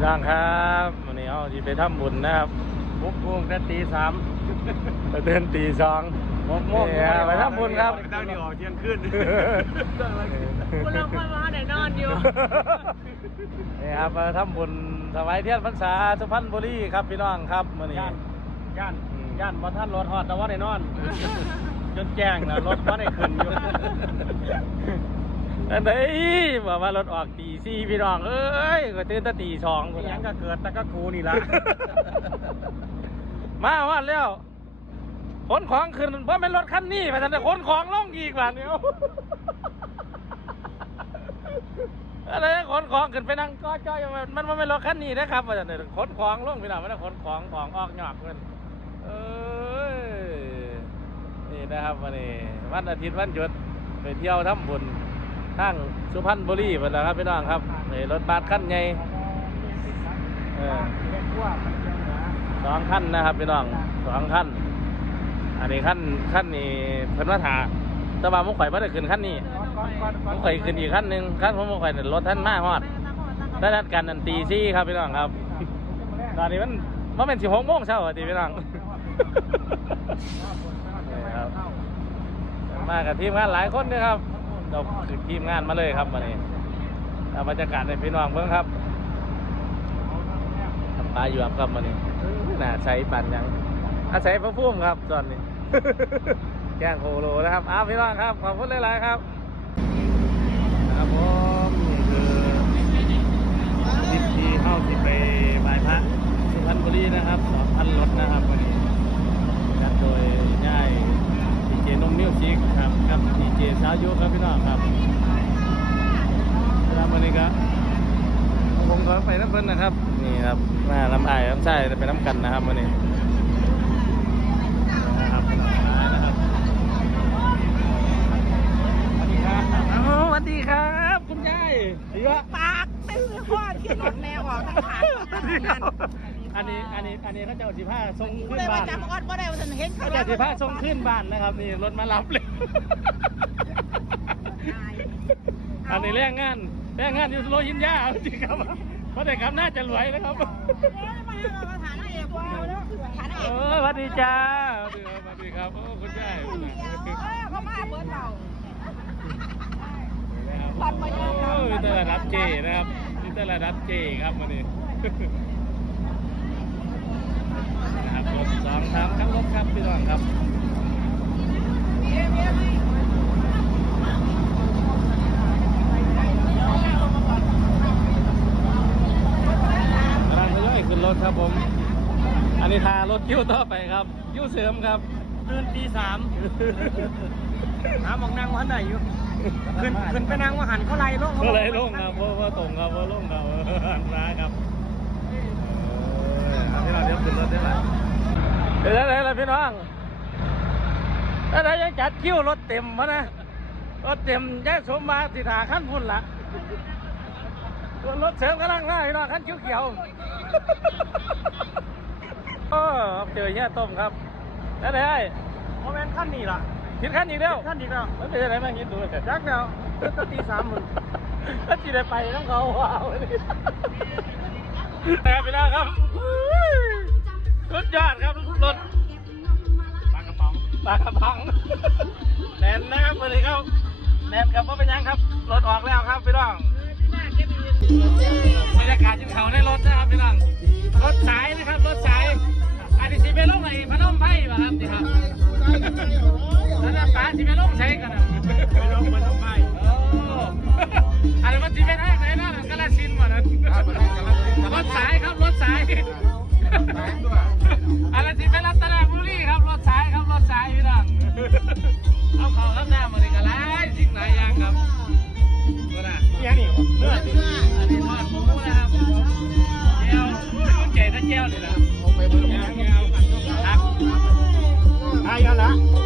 พี่น้องครับวันนี้เอาที่ไปทำบุญนะครับบุกบุกแต่ตีสามไปเดินตีสองหกโมงนี่ครับไปทำบุญครับตั้งนี่ออกเที่ยงคืนคุณเราคนมาไหนนอนอยู่นี่ครับมาทำบุญถวายเทียนพรรษาสุพรรณบุรีครับพี่น้องครับมื่อนี้ย่านย่านอืมย่านบ่ท่านรถฮอดแต่ว่าได้นอน จนแจ้งนะรถบ่ได้ขึ้นอยู่ อันไหนบอกว่ารถออกตีสี่พี่น้องเอ้ยก็ตื่นแตั้ตีสองอิหยังก็เกิดแต่ก็กูนี่ละ มาว่าแล้วขนของขึ้นเพราะเป็นรถคันนี้ไปทันแต่ขนของลงอีกล่ะเนี่ยอะไรขนของขึ้นไปนั่งก็จ้อยมันมันมันเป็นรถคันนี้นะครับว่าจะเนี่ยขนของลงพี่น้องไม่ได้ขนของของออกหยอกเพื่อนเอ้ยนี่นะครับวันนี้วันอาทิตย์วันหยุดไปเที่ยวทำบุญ ทางสุพรรณบุรีเพื่อนนะครับพี่น้องครับนี่รถบัสคันใหญ่เออสองขั้นนะครับพี่น้องสองขั้นอันนี้ขั้นขั้นนี้เพิ่นมาถาแต่ว่ามุกข่อยม่ได้ขึ้นขั้นนี้มุข่อยขึ้นอีกขั้นหนึ่งขั้นของมุข่อยเนี่ยรถท่านมาฮอดได้นัดกันนันตีซี่ครับพี่น้องครับ ตอนนี้มันมันเป็นสิบหกโมงเช้าจีพี่น้องมากับทีมงานหลายคนนะครับ เราคือทีมงานมาเลยครับวันนี้บรรยากาศในพี่น้องเบิ่งครับทำปลาอยู่ครับวันนี้น่าใช้ปันยังอาศัยพระพุ่มครับตอนนี้แกงโคโลนะครับอ้าวพี่น้องครับขอบคุณหลายๆครับครับผมนี่คือทริปที่เข้าที่ไปบายพระสุพรรณบุรีนะครับสองพันรถนะครับวันนี้จัดโดยย่ายดีเจนมมิวสิกครับกับดีเจสาวยุครับพี่น้องครับแล้ววันนี้ก็ผมก็ไปน้ำเพิ่นนะครับ นี่ครับมาน้ำอายน้ำใช่ไปน้ำกันนะครับวันนี้นะครับนะครับสวัสดีครับอ้าวสวัสดีครับ คุณยายดีวะปากตื้อพ่อที่รถแมวออกทางขาอันนี้อันนี้อันนี้เขาเจ้าสิผ้าทรงกูขึ้นเลยว่าบ้านจำออดว่าได้ว่าฉันเห็นเขาเจ้าสิผ้าทรงขึ้นบ้านนะครับ นี่รถมารับเลย อันนี้แรงงานแรงงานอยู่โรฮิงญาจริงครับเพราะเด็กครับน่าจะรวยนะครับเออสวัสดีจ้าสวัสดีครับโอ้คุณยายเขามาเบิร์ดเราโอ้ยแต่ละรับเจนะครับนี่ต่ละรับเจครับวันนี้นะครับรถสองทางทั้งรถครับพี่น้องครับกำลังทยอยขึ้นรถ ครับผม อันนี้ทารถคิวต่อไปครับคิวเสริมครับตื่นตีสามหาหมองนั่งวันไหนอยู่ขึ้นขึ้นไปนั่งว่าหันเขาไล่ลงก็เลยลงครับเพราะว่าตรงครับเพราะลงครับอันร้ายครับเออเอาพี่น้องเดี๋ยวขึ้นรถได้ไหมเดี๋ยวได้แล้วพี่น้องแล้วได้ยังจัดคิวรถเต็มมานะรถเต็มแยกสมมาสิถาขั้นพุ่นละส่วน รถเสริมกำลังมาพี่น้องขั้นเขียวเขียวๆโอ้เจอเนี่ยต้มครับแล้วได้โมเมนต์ขั้นนี้ล่ะคิดขั้นอีกแล้วขั้นนี้แล้วมันเป็นอะไรบ้างคิดดูเถอะจักแล้วตื่นตีสามหมดถ้าจีได้ไปต้องเขาว้าวแต่ไปแล้วครับสุดยอดครับรถปากกระป๋องปลากระพังแน่นนะครับเลยครับแน่นครับว่าเป็นยังครับรถออกแล้วครับพี่น้อง บรรยากาศอยู่เขาในรถนะครับพี่น้องรถสายนะครับรถสายอันนี้สิเป็นลงไหนพนมไพ่ป่ะครับพี่ครับแล้วน้ำปลาสิไปลงใช้กันนะไปลงพนมไพ่อ๋ออันนี้มันสิเปทางไหนนะกาลสินมานะรถสายครับรถสาย เอาไปเบอร์ครับเอาละ